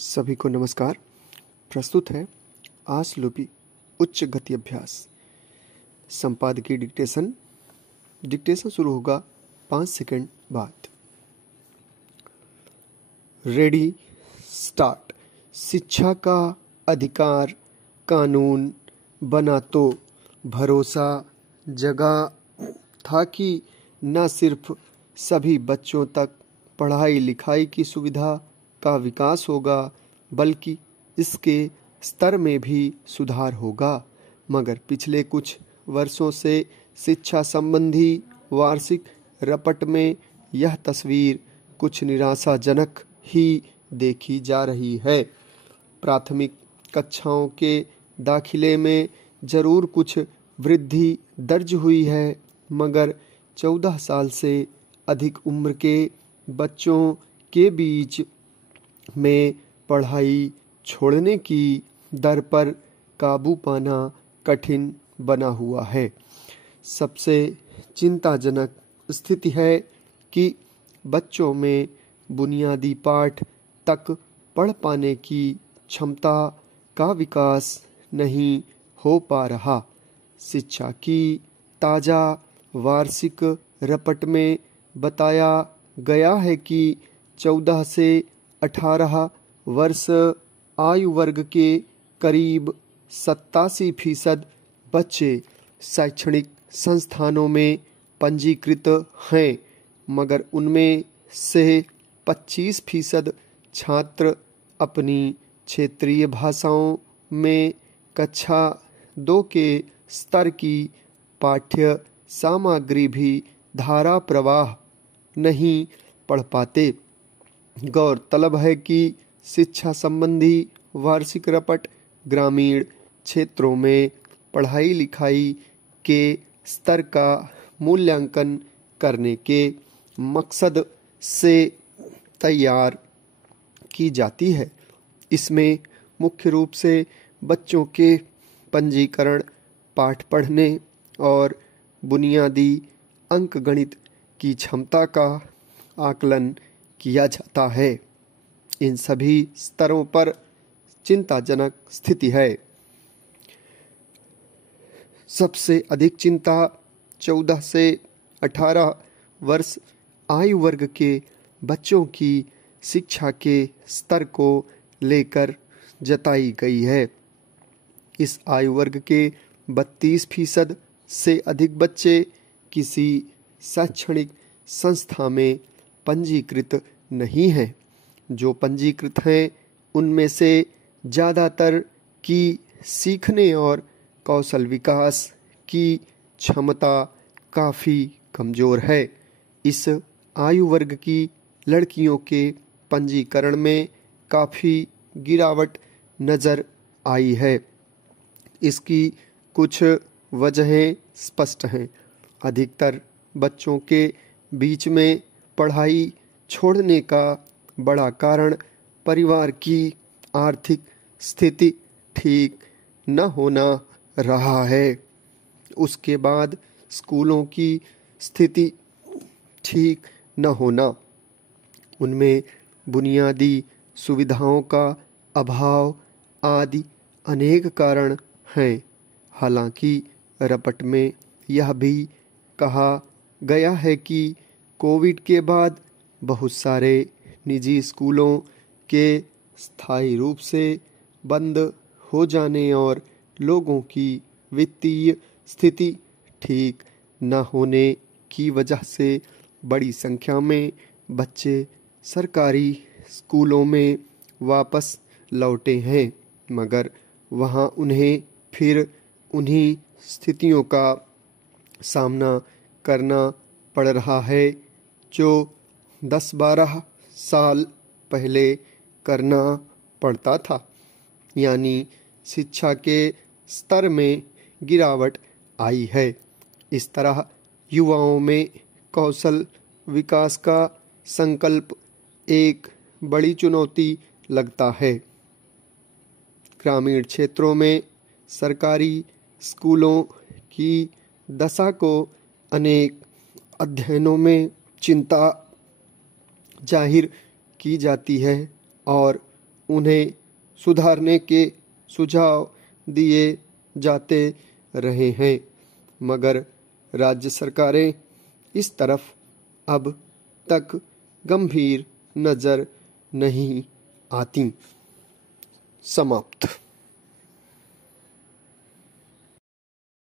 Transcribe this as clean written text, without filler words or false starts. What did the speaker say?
सभी को नमस्कार। प्रस्तुत है आसलूबी उच्च गति अभ्यास। संपादकीय डिक्टेशन शुरू होगा 5 सेकंड बाद। Ready start. शिक्षा का अधिकार कानून बना तो भरोसा जगा था कि न सिर्फ सभी बच्चों तक पढ़ाई लिखाई की सुविधा का विकास होगा बल्कि इसके स्तर में भी सुधार होगा। मगर पिछले कुछ वर्षों से शिक्षा संबंधी वार्षिक रपट में यह तस्वीर कुछ निराशाजनक ही देखी जा रही है। प्राथमिक कक्षाओं के दाखिले में जरूर कुछ वृद्धि दर्ज हुई है, मगर 14 साल से अधिक उम्र के बच्चों के बीच में पढ़ाई छोड़ने की दर पर काबू पाना कठिन बना हुआ है। सबसे चिंताजनक स्थिति है कि बच्चों में बुनियादी पाठ तक पढ़ पाने की क्षमता का विकास नहीं हो पा रहा। शिक्षा की ताज़ा वार्षिक रपट में बताया गया है कि 14 से 18 वर्ष आयु वर्ग के करीब 87% बच्चे शैक्षणिक संस्थानों में पंजीकृत हैं, मगर उनमें से 25% छात्र अपनी क्षेत्रीय भाषाओं में कक्षा 2 के स्तर की पाठ्य सामग्री भी धारा प्रवाह नहीं पढ़ पाते। गौरतलब है कि शिक्षा संबंधी वार्षिक रपट ग्रामीण क्षेत्रों में पढ़ाई लिखाई के स्तर का मूल्यांकन करने के मकसद से तैयार की जाती है। इसमें मुख्य रूप से बच्चों के पंजीकरण, पाठ पढ़ने और बुनियादी अंकगणित की क्षमता का आकलन किया जाता है। इन सभी स्तरों पर चिंताजनक स्थिति है। सबसे अधिक चिंता 14 से 18 वर्ष आयु वर्ग के बच्चों की शिक्षा के स्तर को लेकर जताई गई है। इस आयु वर्ग के 32% से अधिक बच्चे किसी शैक्षणिक संस्था में पंजीकृत नहीं हैं। जो पंजीकृत हैं उनमें से ज़्यादातर की सीखने और कौशल विकास की क्षमता काफ़ी कमज़ोर है। इस आयु वर्ग की लड़कियों के पंजीकरण में काफ़ी गिरावट नज़र आई है। इसकी कुछ वजहें स्पष्ट हैं। अधिकतर बच्चों के बीच में पढ़ाई छोड़ने का बड़ा कारण परिवार की आर्थिक स्थिति ठीक न होना रहा है। उसके बाद स्कूलों की स्थिति ठीक न होना, उनमें बुनियादी सुविधाओं का अभाव आदि अनेक कारण हैं। हालांकि रपट में यह भी कहा गया है कि कोविड के बाद बहुत सारे निजी स्कूलों के स्थायी रूप से बंद हो जाने और लोगों की वित्तीय स्थिति ठीक न होने की वजह से बड़ी संख्या में बच्चे सरकारी स्कूलों में वापस लौटे हैं, मगर वहां उन्हें फिर उन्हीं स्थितियों का सामना करना पड़ रहा है जो 10-12 साल पहले करना पड़ता था। यानी शिक्षा के स्तर में गिरावट आई है। इस तरह युवाओं में कौशल विकास का संकल्प एक बड़ी चुनौती लगता है। ग्रामीण क्षेत्रों में सरकारी स्कूलों की दशा को अनेक अध्ययनों में चिंता जाहिर की जाती है और उन्हें सुधारने के सुझाव दिए जाते रहे हैं, मगर राज्य सरकारें इस तरफ अब तक गंभीर नजर नहीं आती। समाप्त।